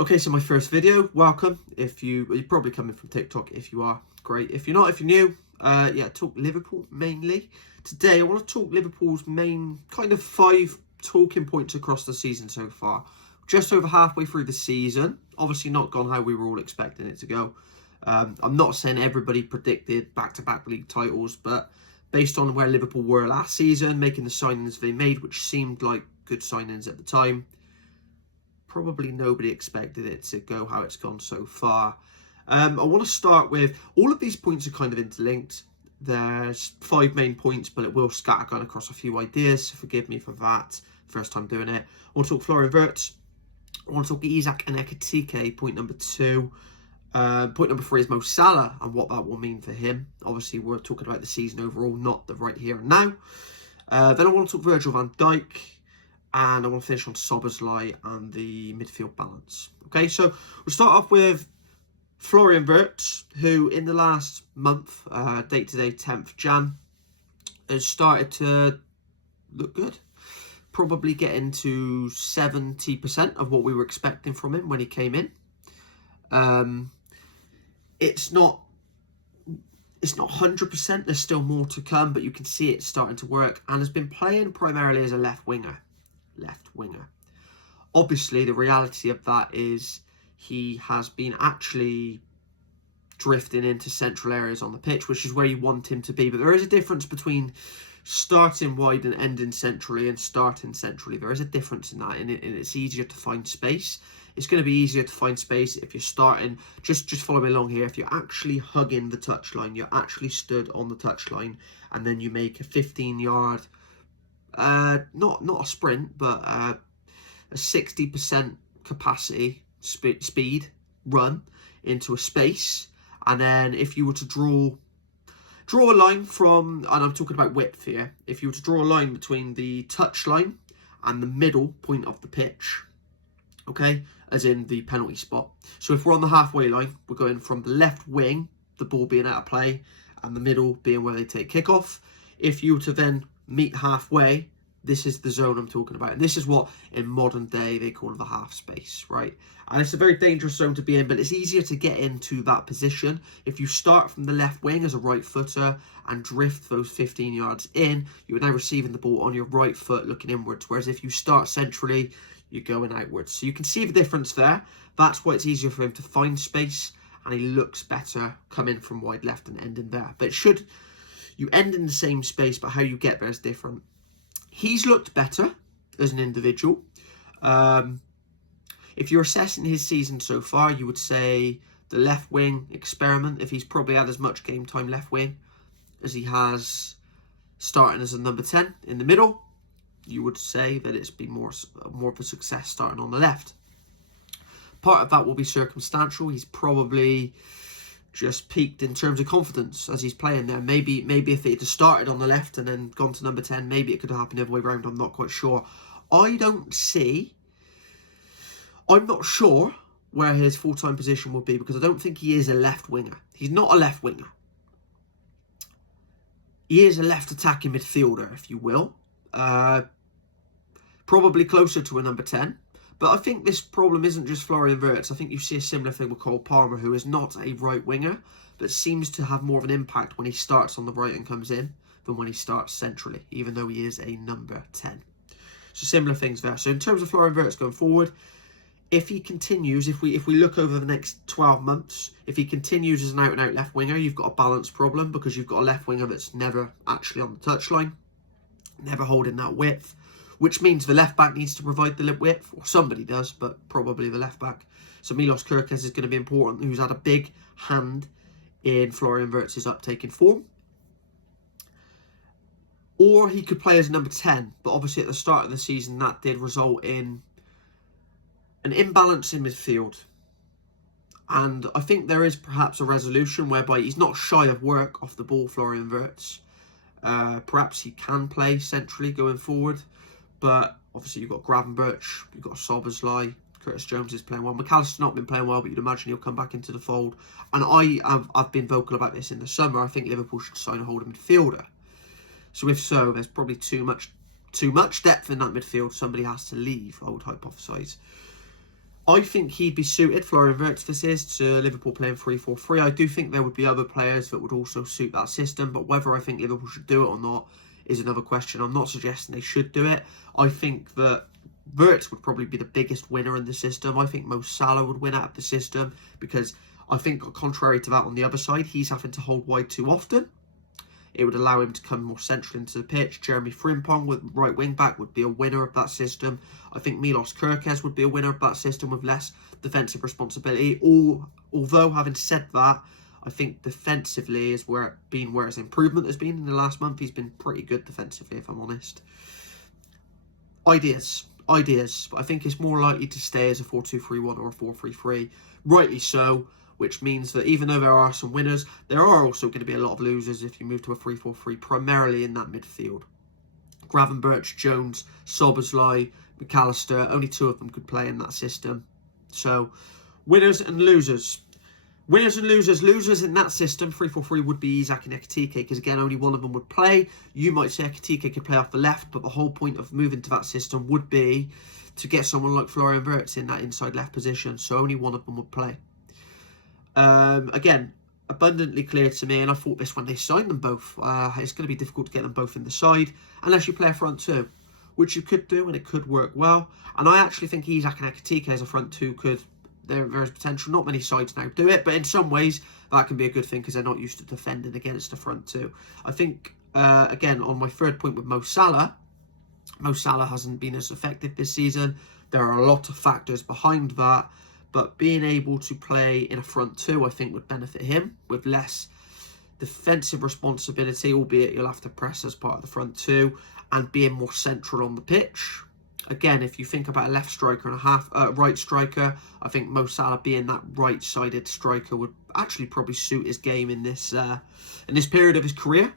Okay, so my first video, welcome. You're probably coming from TikTok. If you are, great. If you're not, if you're new, talk Liverpool mainly. Today, I want to talk Liverpool's main kind of 5 talking points across the season so far. Just over halfway through the season. Obviously not gone how we were all expecting it to go. I'm not saying everybody predicted back-to-back league titles, but based on where Liverpool were last season, making the signings they made, which seemed like good signings at the time, probably nobody expected it to go how it's gone so far. I want to start with, all of these points are kind of interlinked. There's 5 main points, but it will scattergun across a few ideas, so forgive me for that. First time doing it. I want to talk Florian Wirtz. I want to talk Isak Ekitike, point number 2. Point number 3 is Mo Salah and what that will mean for him. Obviously, we're talking about the season overall, not the right here and now. Then I want to talk Virgil Van Dijk. And I want to finish on Szoboszlai and the midfield balance. Okay, so we'll start off with Florian Wirtz, who in the last month, date today, 10th Jan, has started to look good. Probably getting to 70% of what we were expecting from him when he came in. It's not 100%, there's still more to come, but you can see it starting to work, and has been playing primarily as a left winger. Obviously, the reality of that is he has been actually drifting into central areas on the pitch, which is where you want him to be. But there is a difference between starting wide and ending centrally and starting centrally. There is a difference in that, and it's easier to find space. It's going to be easier to find space if you're starting, just follow me along here, if you're actually hugging the touchline, you're actually stood on the touchline, and then you make a 15-yard not a sprint, but a 60% capacity speed run into a space, and then if you were to draw a line from, and I'm talking about width here, if you were to draw a line between the touchline and the middle point of the pitch, okay, as in the penalty spot. So if we're on the halfway line, we're going from the left wing, the ball being out of play, and the middle being where they take kickoff. If you were to then meet halfway, this is the zone I'm talking about. And this is what in modern day they call the half space, right? And it's a very dangerous zone to be in, but it's easier to get into that position. If you start from the left wing as a right footer and drift those 15 yards in, you're now receiving the ball on your right foot looking inwards. Whereas if you start centrally, you're going outwards. So you can see the difference there. That's why it's easier for him to find space, and he looks better coming from wide left and ending there. But you end in the same space, but how you get there is different. He's looked better as an individual. If you're assessing his season so far, you would say the left wing experiment, if he's probably had as much game time left wing as he has starting as a number 10 in the middle, you would say that it's been more of a success starting on the left. Part of that will be circumstantial. He's probably just peaked in terms of confidence as he's playing there. Maybe if it had started on the left and then gone to number 10, maybe it could have happened the other way around. I'm not quite sure. I'm not sure where his full-time position will be, because I don't think he is a left winger. He's not a left winger. He is a left attacking midfielder, if you will. Probably closer to a number 10. But I think this problem isn't just Florian Wirtz. I think you see a similar thing with Cole Palmer, who is not a right winger, but seems to have more of an impact when he starts on the right and comes in than when he starts centrally, even though he is a number 10. So similar things there. So in terms of Florian Wirtz going forward, if he continues, if we look over the next 12 months, if he continues as an out-and-out left winger, you've got a balance problem, because you've got a left winger that's never actually on the touchline, never holding that width, which means the left back needs to provide the width, or somebody does, but probably the left back. So Milos Kerkez is going to be important, who's had a big hand in Florian Wirtz's uptake in form. Or he could play as number 10, but obviously at the start of the season that did result in an imbalance in midfield. And I think there is perhaps a resolution whereby he's not shy of work off the ball, Florian Wirtz. Perhaps he can play centrally going forward. But obviously you've got Gravenberch, you've got Szoboszlai, Curtis Jones is playing well. McAllister's not been playing well, but you'd imagine he'll come back into the fold. And I've been vocal about this in the summer. I think Liverpool should sign a holding midfielder. So if so, there's probably too much depth in that midfield. Somebody has to leave, I would hypothesise. I think he'd be suited, Florian Wirtz this is, to Liverpool playing 3-4-3. I do think there would be other players that would also suit that system, but whether I think Liverpool should do it or not is another question. I'm not suggesting they should do it. I think that Wirtz would probably be the biggest winner in the system. I think Mo Salah would win out of the system, because I think, contrary to that, on the other side, he's having to hold wide too often. It would allow him to come more central into the pitch. Jeremy Frimpong with right wing back would be a winner of that system. I think Milos Kerkez would be a winner of that system with less defensive responsibility. Although, having said that, I think defensively is where his improvement has been in the last month. He's been pretty good defensively, if I'm honest. Ideas. But I think it's more likely to stay as a 4-2-3-1 or a 4-3-3. Rightly so. Which means that even though there are some winners, there are also going to be a lot of losers if you move to a 3-4-3, primarily in that midfield. Gravenberch, Jones, Szoboszlai, McAllister, only 2 of them could play in that system. So, winners and losers. Winners and losers. Losers in that system, 3-4-3, would be Isak and Ekitike, because again, only one of them would play. You might say Ekitike could play off the left, but the whole point of moving to that system would be to get someone like Florian Wirtz in that inside left position, so only one of them would play. Again, abundantly clear to me, and I thought this when they signed them both. It's going to be difficult to get them both in the side unless you play a front two, which you could do, and it could work well. And I actually think Isak and Ekitike as a front two there's potential. Not many sides now do it, but in some ways that can be a good thing because they're not used to defending against the front two. I think, again, on my third point with Mo Salah hasn't been as effective this season. There are a lot of factors behind that. But being able to play in a front two, I think, would benefit him with less defensive responsibility, albeit you'll have to press as part of the front two, and being more central on the pitch. Again, if you think about a left striker and a right striker, I think Mo Salah being that right-sided striker would actually probably suit his game in this period of his career.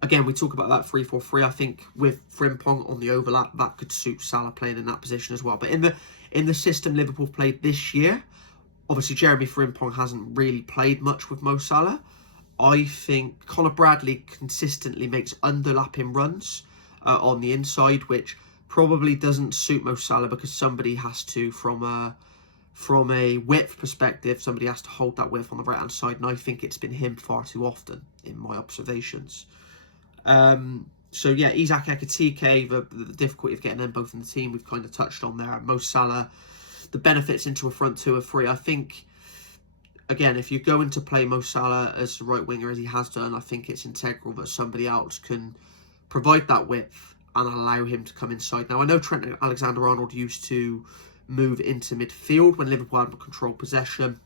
Again, we talk about that 3-4-3. I think with Frimpong on the overlap, that could suit Salah playing in that position as well. But in the system Liverpool played this year, obviously Jeremy Frimpong hasn't really played much with Mo Salah. I think Conor Bradley consistently makes underlapping runs on the inside, which probably doesn't suit Mo Salah because somebody has to, from a width perspective, somebody has to hold that width on the right-hand side, and I think it's been him far too often in my observations. So yeah, Isak Ekitike, the difficulty of getting them both in the team, we've kind of touched on there. Mo Salah, the benefits into a front two or three. I think, again, if you're going to play Mo Salah as a right winger, as he has done, I think it's integral that somebody else can provide that width and allow him to come inside. Now, I know Trent Alexander-Arnold used to move into midfield when Liverpool had control possession,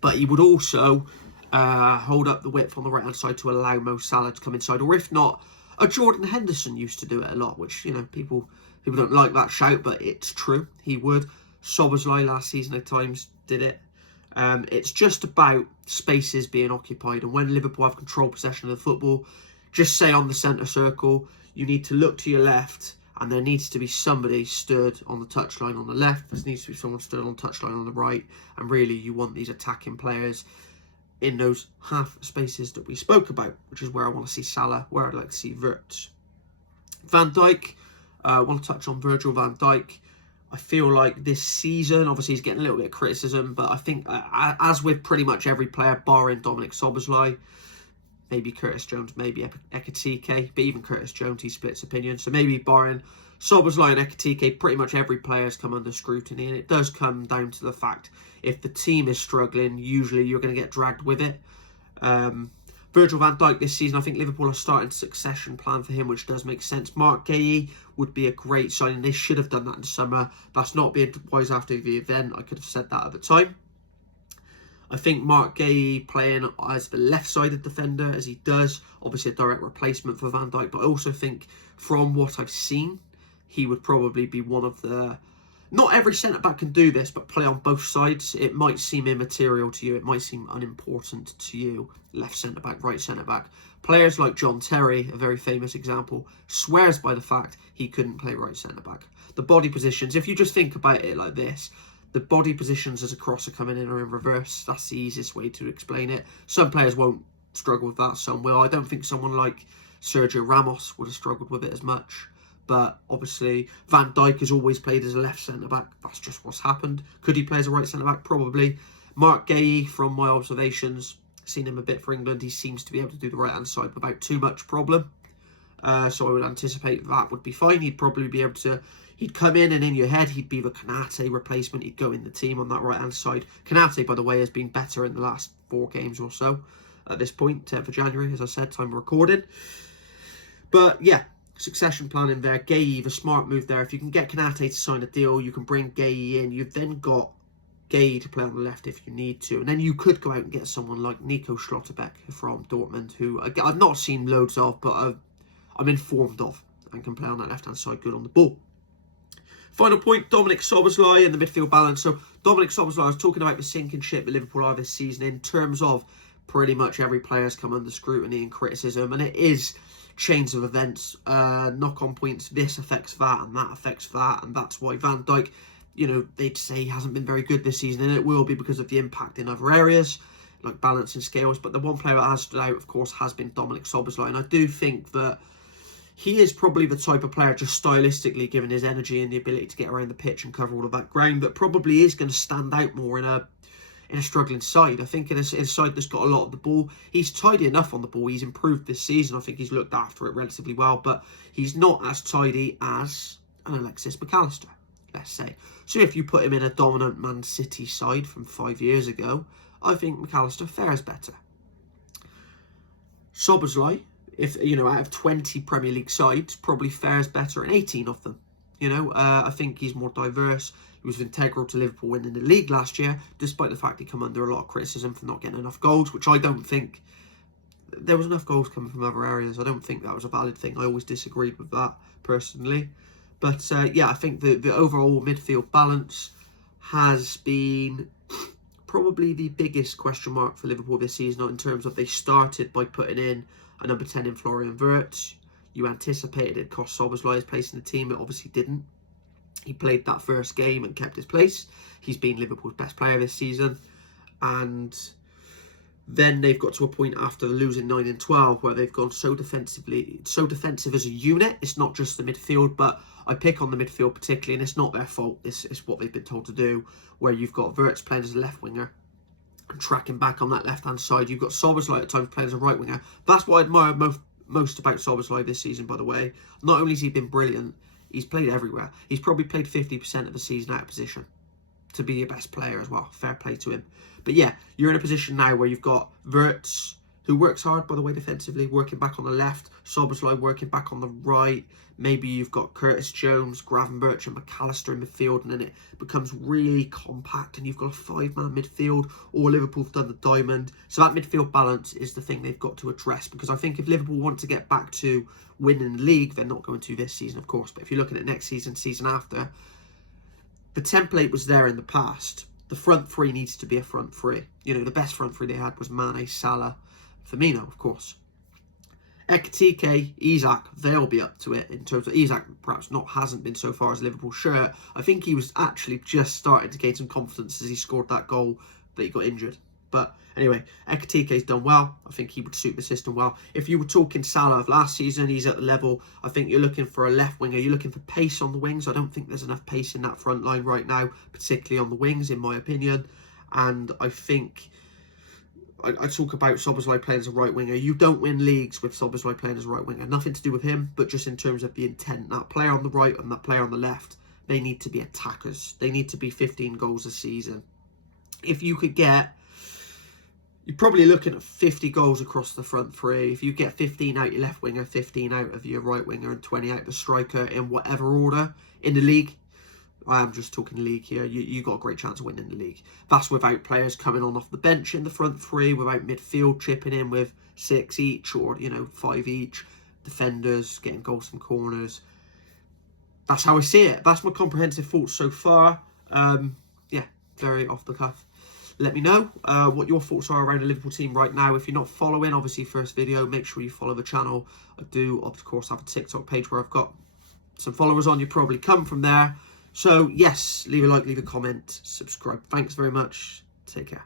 but he would also hold up the width on the right-hand side to allow Mo Salah to come inside, or if not, Jordan Henderson used to do it a lot, which, you know, people don't like that shout, but it's true. He would. Szoboszlai last season at times did it. It's just about spaces being occupied, and when Liverpool have control possession of the football, just say on the centre circle, you need to look to your left, and there needs to be somebody stood on the touchline on the left. There needs to be someone stood on the touchline on the right, and really you want these attacking players in those half spaces that we spoke about, which is where I want to see Salah, where I'd like to see Wirtz. Van Dijk, I want to touch on Virgil Van Dijk. I feel like this season, obviously he's getting a little bit of criticism, but I think as with pretty much every player, barring Dominic Szoboszlai, maybe Curtis Jones, maybe Ekitike, but even Curtis Jones, he splits opinion. So maybe barring Szoboszlai and Ekitike, pretty much every player has come under scrutiny, and it does come down to the fact if the team is struggling, usually you're going to get dragged with it. Virgil van Dijk this season, I think Liverpool are starting a succession plan for him, which does make sense. Mark Guéhi would be a great signing. They should have done that in the summer. That's not being wise after the event. I could have said that at the time. I think Mark Guéhi playing as the left-sided defender, as he does, obviously a direct replacement for Van Dijk, but I also think from what I've seen, he would probably be one of the... Not every centre-back can do this, but play on both sides. It might seem immaterial to you. It might seem unimportant to you. Left centre-back, right centre-back. Players like John Terry, a very famous example, swears by the fact he couldn't play right centre-back. The body positions, if you just think about it like this, the body positions as a crosser coming in are in reverse. That's the easiest way to explain it. Some players won't struggle with that, some will. I don't think someone like Sergio Ramos would have struggled with it as much. but obviously Van Dijk has always played as a left centre-back. That's just what's happened. Could he play as a right centre-back? Probably. Mark Gay, from my observations, seen him a bit for England, he seems to be able to do the right-hand side without too much problem. So I would anticipate that would be fine. He'd probably be able to... He'd come in, and in your head, he'd be the Konate replacement. He'd go in the team on that right-hand side. Konate, by the way, has been better in the last 4 games or so at this point, 10th of January, as I said, time of recording. But, yeah, succession plan in there. Gay, the smart move there. If you can get Konate to sign a deal, you can bring Gay in. You've then got Gay to play on the left if you need to. And then you could go out and get someone like Nico Schlotterbeck from Dortmund, who I've not seen loads of, but I'm informed of, and can play on that left-hand side good on the ball. Final point, Dominic Szoboszlai and the midfield balance. So Dominic Szoboszlai, I was talking about the sinking ship that Liverpool are this season in terms of pretty much every player has come under scrutiny and criticism, and it is chains of events, knock-on points. This affects that, and that affects that, and that's why Van Dijk, you know, they'd say he hasn't been very good this season, and it will be because of the impact in other areas, like balancing scales. But the one player that has stood out, of course, has been Dominic Szoboszlai, and I do think that he is probably the type of player, just stylistically, given his energy and the ability to get around the pitch and cover all of that ground, that probably is going to stand out more in a struggling side. I think in a side that's got a lot of the ball, he's tidy enough on the ball. He's improved this season. I think he's looked after it relatively well, but he's not as tidy as an Alexis McAllister, let's say. So if you put him in a dominant Man City side from 5 years ago, I think McAllister fares better. Szoboszlai, if, you know, out of 20 Premier League sides, probably fares better in 18 of them. You know, I think he's more diverse. He was integral to Liverpool winning the league last year, despite the fact he come under a lot of criticism for not getting enough goals, which I don't think... There was enough goals coming from other areas. I don't think that was a valid thing. I always disagreed with that, personally. But, yeah, I think the overall midfield balance has been probably the biggest question mark for Liverpool this season, in terms of they started by putting in a number 10 in Florian Wirtz. You anticipated it cost Szoboszlai his place in the team. It obviously didn't. He played that first game and kept his place. He's been Liverpool's best player this season. And then they've got to a point after losing 9 and 12 where they've gone so defensive as a unit. It's not just the midfield, but I pick on the midfield particularly, and it's not their fault. It's what they've been told to do, where you've got Wirtz playing as a left winger and tracking back on that left-hand side. You've got Szoboszlai at times playing as a right winger. That's what I admire most about Szoboszlai this season, by the way. Not only has he been brilliant, he's played everywhere. He's probably played 50% of the season out of position to be your best player as well. Fair play to him. But yeah, you're in a position now where you've got Wirtz, who works hard, by the way, defensively, working back on the left. Szoboszlai working back on the right. Maybe you've got Curtis Jones, Gravenberch and McAllister in midfield, and then it becomes really compact, and you've got a 5-man midfield, or Liverpool have done the diamond. So that midfield balance is the thing they've got to address, because I think if Liverpool want to get back to winning the league, they're not going to this season, of course, but if you're looking at next season, season after, the template was there in the past. The front three needs to be a front three. You know, the best front three they had was Mane, Salah, Firmino, of course. Ekitike, Isak, they'll be up to it in terms of Isak. Perhaps hasn't been so far as Liverpool shirt. I think he was actually just starting to gain some confidence as he scored that goal that he got injured. But anyway, Ekitike's done well. I think he would suit the system well. If you were talking Salah of last season, he's at the level. I think you're looking for a left winger. You're looking for pace on the wings. I don't think there's enough pace in that front line right now, particularly on the wings, in my opinion. And I think I talk about Szoboszlai playing as a right winger. You don't win leagues with Szoboszlai playing as a right winger. Nothing to do with him, but just in terms of the intent. That player on the right and that player on the left, they need to be attackers. They need to be 15 goals a season. If you could get... You're probably looking at 50 goals across the front three. If you get 15 out your left winger, 15 out of your right winger, and 20 out the striker in whatever order in the league, I am just talking league here, you got a great chance of winning the league. That's without players coming on off the bench in the front three, without midfield chipping in with 6 each or, 5 each. Defenders getting goals from corners. That's how I see it. That's my comprehensive thoughts so far. Yeah, very off the cuff. Let me know what your thoughts are around the Liverpool team right now. If you're not following, obviously, first video, make sure you follow the channel. I do, of course, have a TikTok page where I've got some followers on. You probably come from there. So, yes, leave a like, leave a comment, subscribe. Thanks very much. Take care.